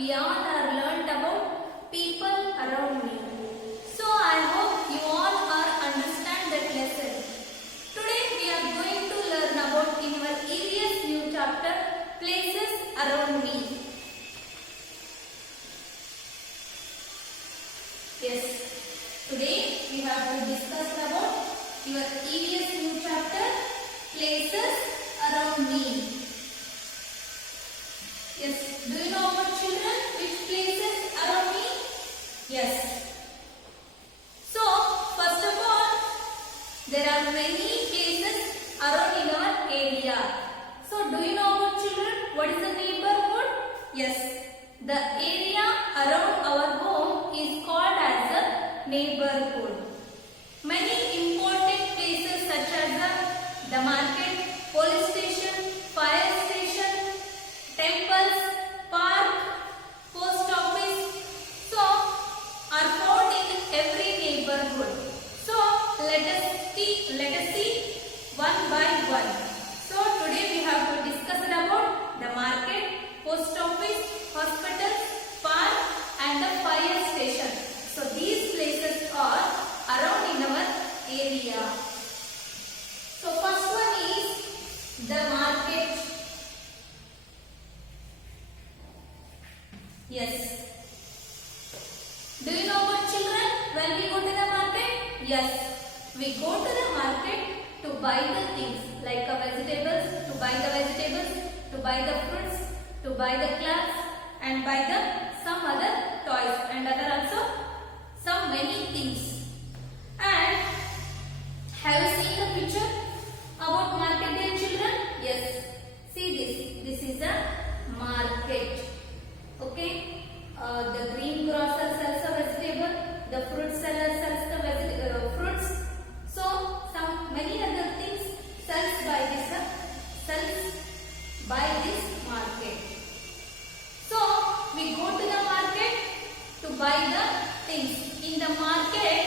we all are learnt about people around me. So I hope you all are understand that lesson. Today we are going to learn about in our EVS new chapter, places around me. Yes, today we have to discuss about your EVS new chapter, places around me. Yes, do you know about children which places around me? Yes. So, first of all, there are many places around in our area. So, do you know about children? What is the neighborhood? Yes, the area around our home is called as a neighborhood. Many important places such as the market, police station, fire station, temples, park, post office, so are found in every neighborhood. So let us see one by one. So today we have to discuss about the market, post office, hospitals, park and the fire station. So these places are around in our area. So first one is the market. Yes. Do you know about children when we go to the market? Yes. We go to the market to buy the things like vegetables, to buy the vegetables, to buy the fruits, to buy the clothes and buy the some other toys and other also some many things. And have you seen the picture about market dear children? Yes. See this. This is a market. Okay. The green grocer sells a vegetable. The fruit seller sells the fruits. So some many other things sells by this market. So we go to the market to buy the things. In the market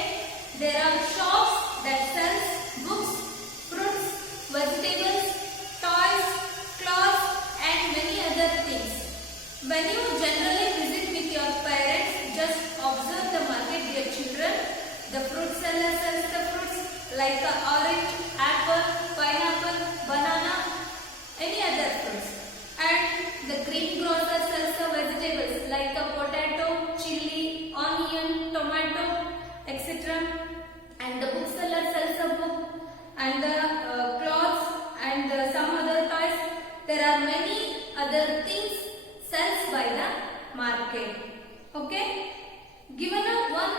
there are shops that sells books, fruits, vegetables, toys, clothes and many other things. When you generally visit with your parents, just observe the market dear children. The fruit seller sells the fruits like orange, apple, pineapple, banana, any other fruits. And the green grocer sells the vegetables like potato, chili, onion, tomato, etc. And the book seller sells a book and the clothes and some other toys. There are many other things sells by the market. Okay. Given a one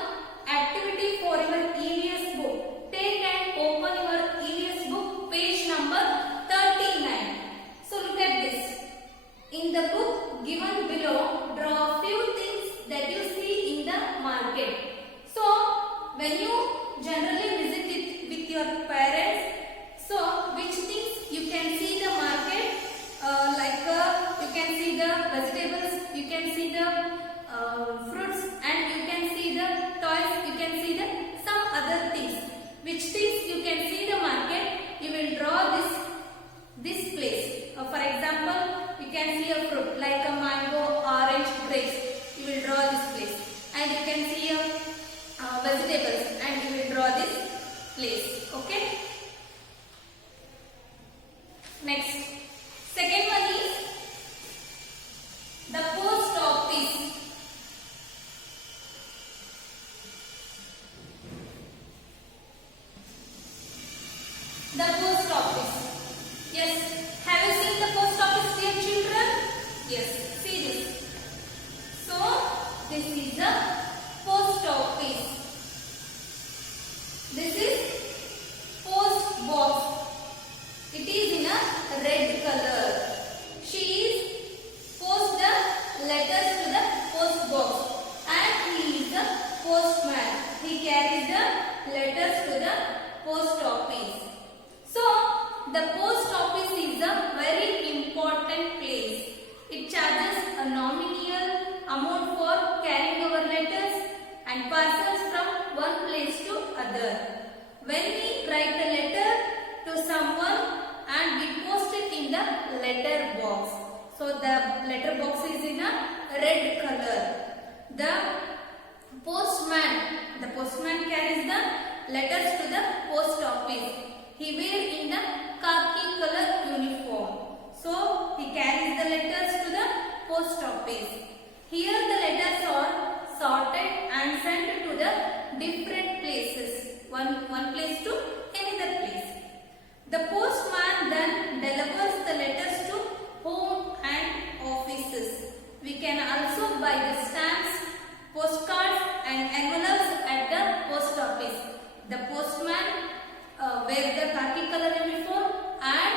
activity for your EVS book. Take and open your EVS book page number 39. So look at this. In the book given below, draw a few things that you see in the market. So when you generally visit it with your parents, so which things you can see the market, you can see the vegetables, you can see the fruits and you can see the toys, you can see the some other things. Which things you can see the market, you will draw this place. For example, you can see a fruit like a mango, orange, grapes. You will draw this place. And you can see a vegetables and you will draw this place. Okay. Next. Second one is the post office. The post office. Yes. Have you seen the post office dear children? Yes. See this. So, this is the post office. This is post box. It is in a red color. She is post the letters to the post box and he is the postman. He carries the letters to the post office. So the post office is a very important place. It charges a nominal amount for carrying our letters and parcels from one place to other. When we write a letter to someone and we post it in the letter box. So the letter box is in a red red color. The postman carries the letters to the post office. He wears in the khaki color uniform. So he carries the letters to the post office. Here the letters are sorted and sent to the different places. One place to another place. The postman then delivers the letters to home and offices. We can also buy the stamps, postcards and envelopes at the post office. The postman wears the khaki color uniform and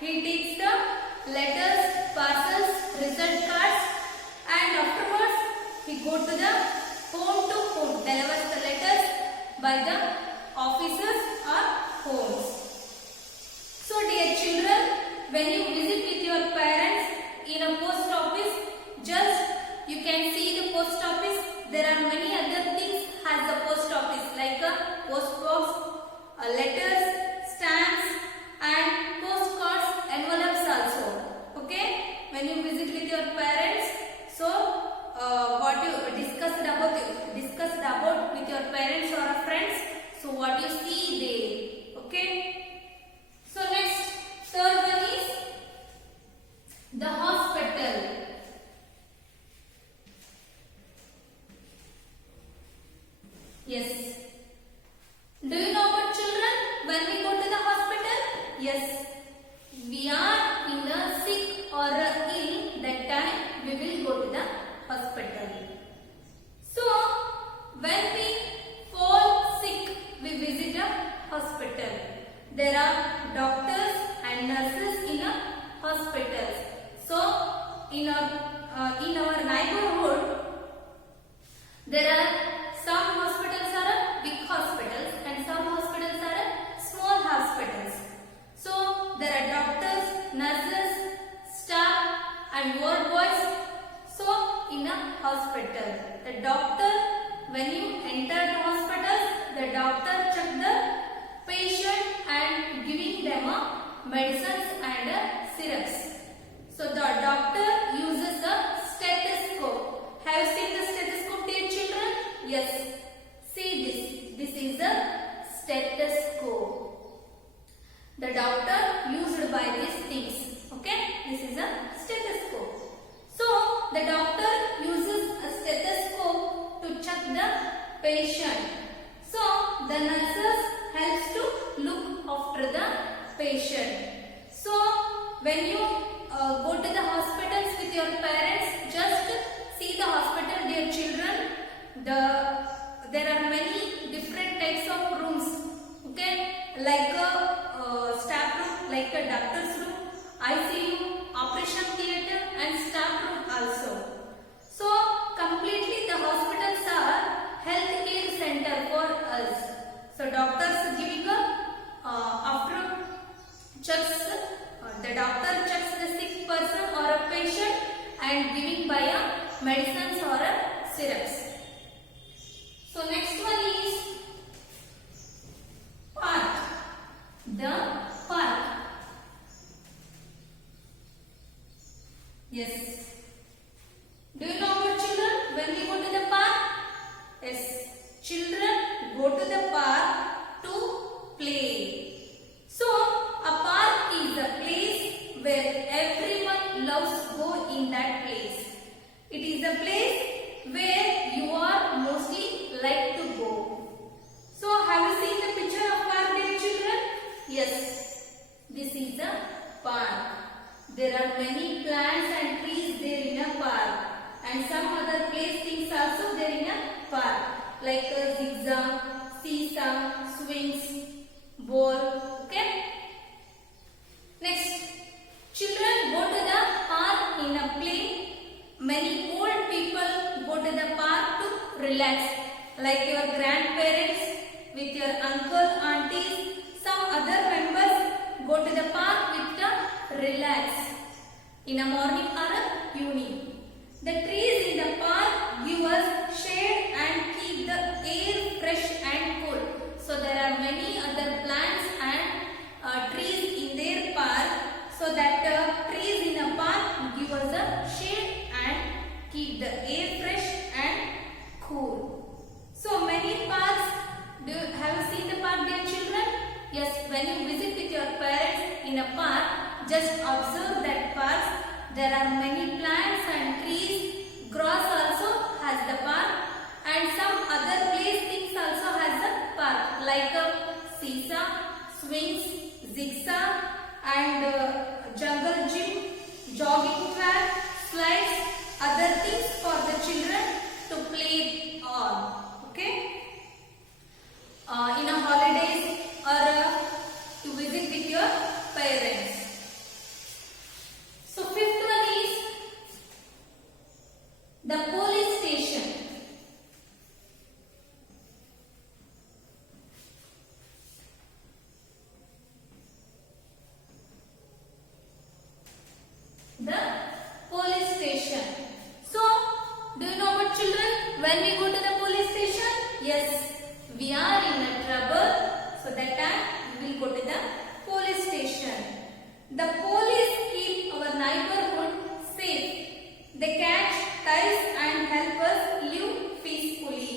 he takes the letters, parcels, result cards, and afterwards he goes to the home to home, delivers the letters by the offices or homes. So dear children, when you visit with your parents in a post office, just you can see the post office. There are many other things as the post office like a post box, letters, stamps and postcards, envelopes also. Okay? When you visit with your parents, so what you discussed about with your parents or friends, so what you see there. Okay? So next, third one is the hospital. Yes. Do you know about children when we go to the hospital? Yes. We are in a sick or ill, that time we will go to the hospital. So, when we fall sick, we visit a hospital. There are doctors and nurses in a hospitals. So, in our neighborhood, there are some hospitals are big hospitals and some hospitals are small hospitals. So, there are doctors, nurses, staff and ward boys. So, in a hospital, the doctor, when you enter the hospital, the doctor check the patient and giving them medicines and syrups. So, the doctor uses a stethoscope. Have you seen the stethoscope, dear children? Yes. See this. This is a stethoscope. The doctor used by these things. Okay? This is a stethoscope. So, the doctor uses a stethoscope to check the patient. So, the nurses helps to look after the patient. So, when you go to the hospitals with your parents, just see the hospital, dear children. There are many different types of rooms. Okay, like a staff room, like a doctor's room, ICU, operation theatre, and staff room also. So, completely the hospitals are healthcare center for us. So, doctors giving after checks, the doctor checks the sick person or a patient and giving by medicines or syrups. So, next one is park. The park. Yes. Do you know about children when we go to the park? Yes. Children go to the park to play. So, a park is a place where everyone loves to go in that place. It is a place where you are mostly like to go. So, have you seen the picture of park, dear children? Yes. This is a park. There are many plants and trees there in a park. And some other place things also there in a park. Like a zigzag, seesaw, swings, ball. Okay? Next. Children go to the park in a play. Many old people go to the park to relax. Like your grandparents with your uncle, aunties, some other members go to the park with the relax in a morning or a evening. The trees in the park give us shade and keep the air fresh and cool. So there are many other plants and trees in their park, so that trees in a park give us a shade and keep the the police station. The police station. So, do you know what, children? When we go to the police station, yes, we are in a trouble. So that time we will go to the police station. The police keep our neighborhood safe. They catch thieves and help us live peacefully.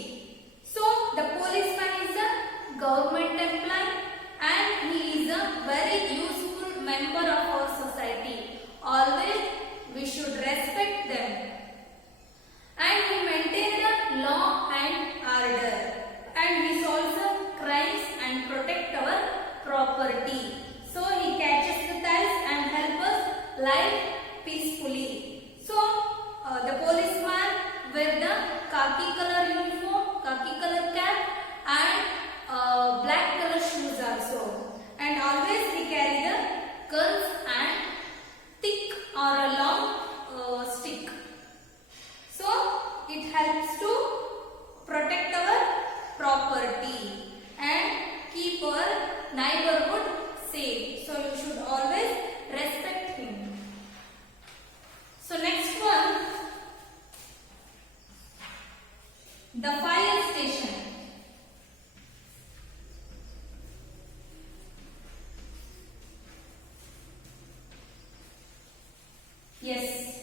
So the policeman is a government employee and he is a very useful member of our society. Always we should respect them. And we maintain the law and order. And we solve some crimes and protect our property. So he catches the thieves and help us live peacefully. So the policeman wear the khaki color uniform, khaki color cap and black color shoes also. And always he carry the guns and thick or a long stick. So it helps to protect our property and keep our neighborhood safe. So you should always respect him. So next one, the fire station. Yes.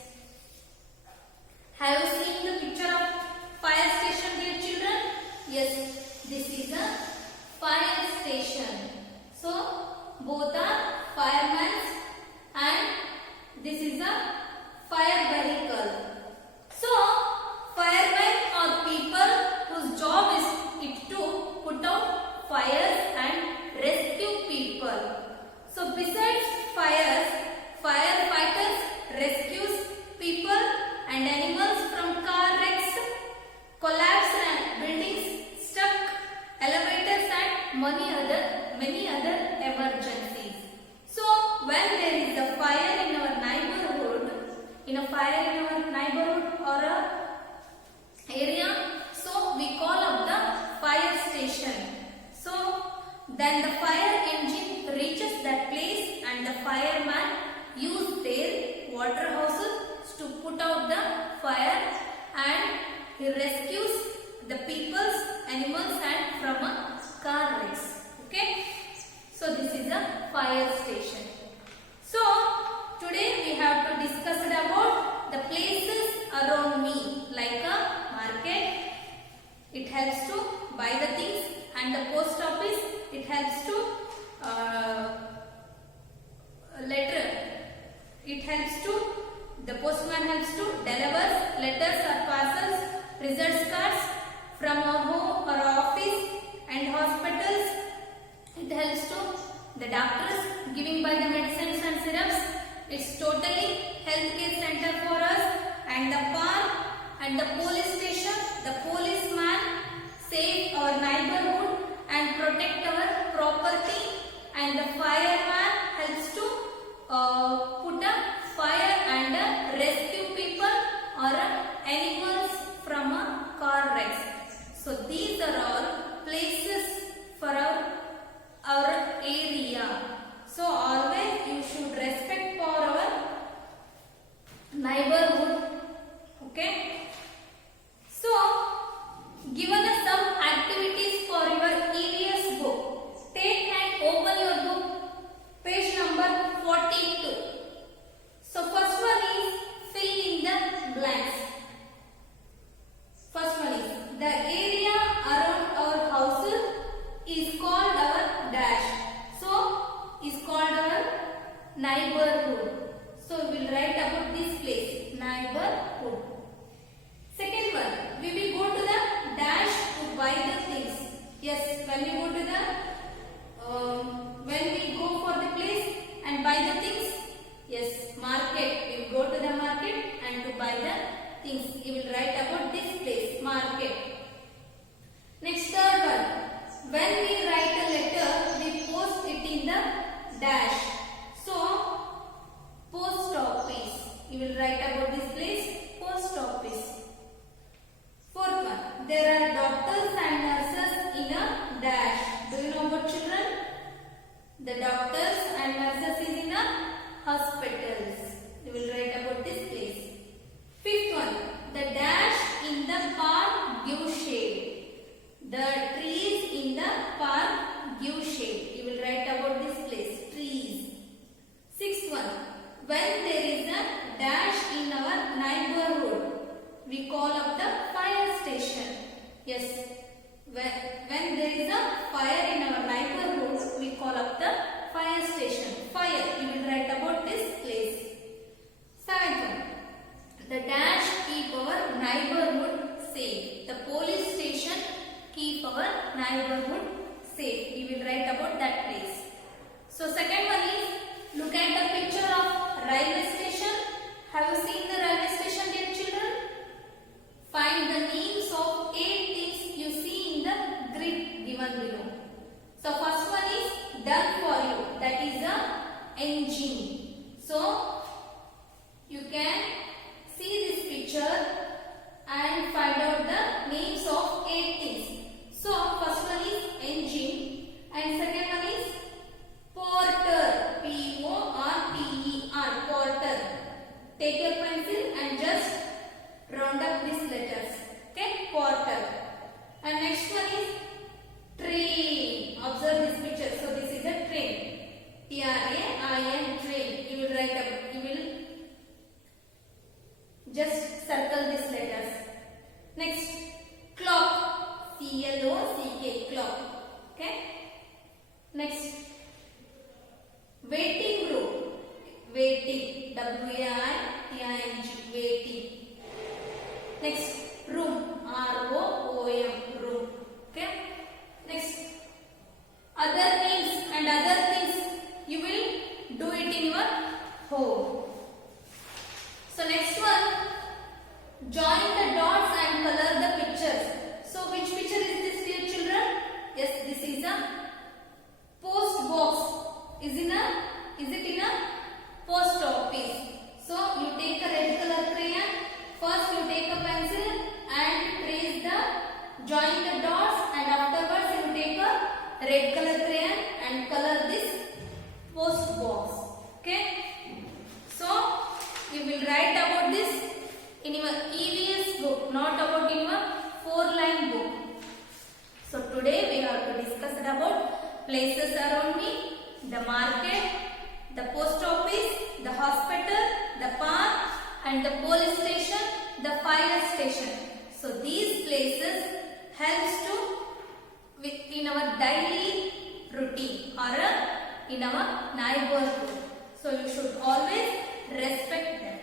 Have you seen the picture of fire station, dear children? Yes, this is a fire station. So both are firemen and this is a fire vehicle. So firemen are people whose job is to put out fires and rescue people. So besides fires, firefighters rescues people and animals from car wrecks, collapse and buildings stuck, elevators and many other emergencies. So when there is a fire in our neighborhood, or a area, so we call up the fire station. So then the fire engine reaches that place and the fireman use their water hoses to put out the fire and he rescues the people's animals and from a car race. Okay, so this is a fire station. So today we have to discuss about the places around me, like a market. It helps to buy the things, and the post office. It helps to the postman helps to deliver letters or parcels, results cards from our home or office and hospitals. It helps to the doctors giving by the medicines and syrups. It's totally healthcare center for us. And the park and the police station, the policeman save our neighborhood and protect our property, and the fireman helps to put a fire and rescue people or animals from a car wrecks. So these are all places for our area. So always you should respect for our neighborhood. Okay. So given us some activities for your EVS book. Take and open your book, page number 42. So first one is fill in the blanks. First one is the area around our house is called our dash. So is called our neighborhood. So we will write about this place, neighborhood. Second one, we will go to the dash to buy the things. Yes, when we go to the when we go for the place and buy the things, yes, market. We will go to the market and to buy the things. You will write about this place, market. Next, third one, when we write a letter, we post it in the dash. So post office. You will write about this place, post office. Yes. When there is a fire in our neighborhood, we call up the fire station. Fire. You will write about this place. 7th one. The dash keep our neighborhood safe. The police station keep our neighborhood safe. You will write about that place. So second one is, look at the picture of railway station. Have you seen the railway station, dear children? Find the names of 8 things you see in the grid given below. So first one is done for you. That is the engine. So you can see this picture and find out the names of 8 things. So first one is engine and second one is porter. P-O-R-T-E-R. Porter. Take your pencil and just round up these letters. Okay, porter. And next one is train. Observe this picture. So this is a train. T-R-A-I-N, train. You will write up. You will just circle these letters. Next, clock. C-L-O-C-K. Clock. Okay. Next, waiting room. Waiting. W-A-I-T-I-N-G. Waiting. Next, room. R-O-O-M. Room. Okay. Next, other names and other things you will do it in your home. So next one, join the dots and color the pictures. So which picture is this, dear children? Yes, this is a post box. Is it in a post office? So you take a red color crayon. First you take a pencil and trace the join the dots, and afterwards you take a red color crayon and color this post box. Okay. So you will write about this in your EVS book, not about in your 4-line book. So today we have to discuss about places around me, the market, the post office, the hospital, the park, and the police station, the fire station. So these places helps to in our daily routine or in our neighborhood. So you should always respect them.